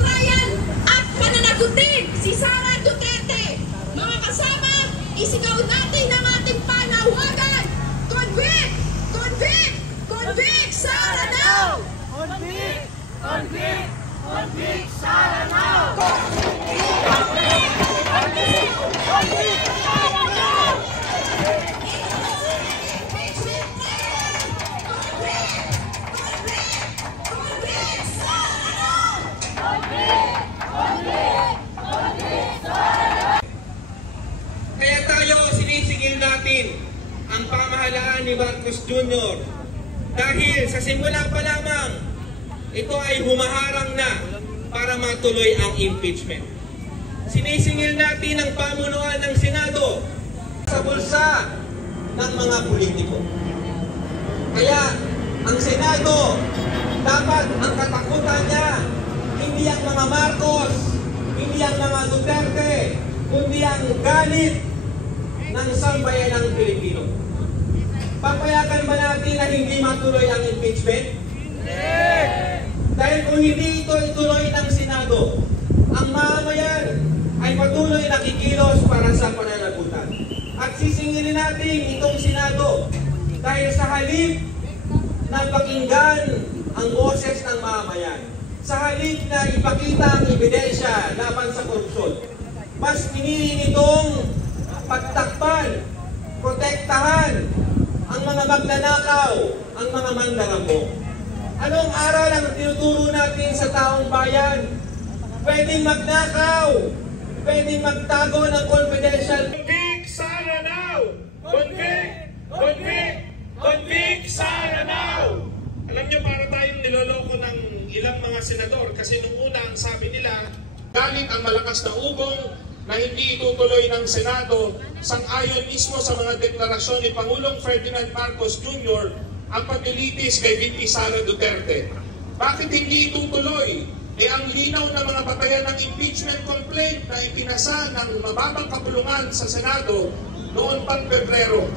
trial at pananagutin si Sara Duterte. Mga kasama, isigaw natin ang ating panawagan. Convict! Convict! Convict Sara now! Convict! Convict! Convict Sara now! Convict! Convict! Convict! Convict Sara now! Kaya tayo sinisigil natin ang pamahalaan ni Marcos Jr. dahil sa simula pa lamang ito ay humaharang na para matuloy ang impeachment. Sinisingil natin ang pamunuan ng Senado sa bulsa ng mga politiko. Kaya ang Senado, dapat ang katakutan niya hindi ang mga Marcos, hindi ang mga Duterte, kundi ang galit ng sambayanang Pilipino. Papayagan ba natin na hindi matuloy ang impeachment? Hindi! Dahil kung hindi ito ituloy ng Senado, ang mamamayan ay patuloy na kikilos para sa pananagutan. At sisingilin natin itong Senado dahil sa halip na pakinggan ang boses ng mamamayan, sa halip na ipakita ang ebidensya laban sa korupsyon, mas pinili nitong pagtakpan, protektahan ang mga magnanakaw, ang mga mandaramo. Anong aral ang tinuturo natin sa taong bayan? Pwedeng magnakaw, pwedeng magtago ng confidential. Convict Sara now! Convict! Convict! Convict Sara now! Alam niyo, para tayong niloloko ng ilang mga senador kasi nung una ang sabi nila, galit ang malakas na ugong na hindi itutuloy ng Senado sang-ayon mismo sa mga deklarasyon ni Pangulong Ferdinand Marcos Jr. ang paglilitis kay VP Sara Duterte. Bakit hindi itutuloy? Ang linaw na mga batayan ng impeachment complaint na ipinasa ng mababang kapulungan sa Senado noon pang Pebrero.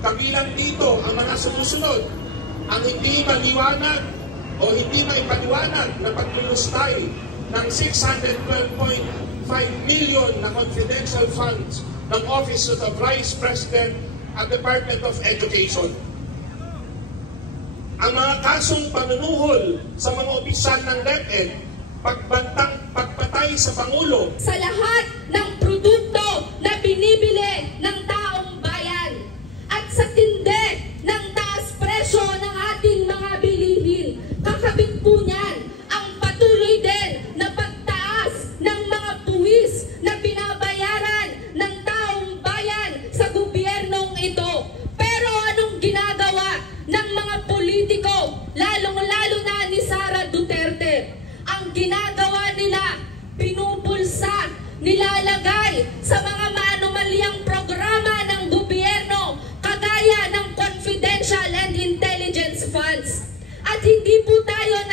Kabilang dito ang mga sumusunod, ang hindi maliwanag o hindi maipaliwanag na paglulustay ng 612.5 million na confidential funds ng Office of the Vice President at Department of Education. Ang mga kasong panunuhol sa mga opisyal ng DepEd, pagpatay sa Pangulo. Sa lahat ng produkto na binibili ng taong bayan at sa tindi ng taas presyo ng ating mga bilihin, kakabit po niyan ang patuloy din na pagtaas ng mga buwis na binabayaran ng taong bayan sa gobyernong ito. Pero anong ginagawa ng mga politiko, lalong-lalo na ni Sara Duterte? Ang ginagawa nila, pinupulsa, nilalagay sa mga maanumalyang programa ng gobyerno kagaya ng confidential and intelligence funds. At hindi po tayo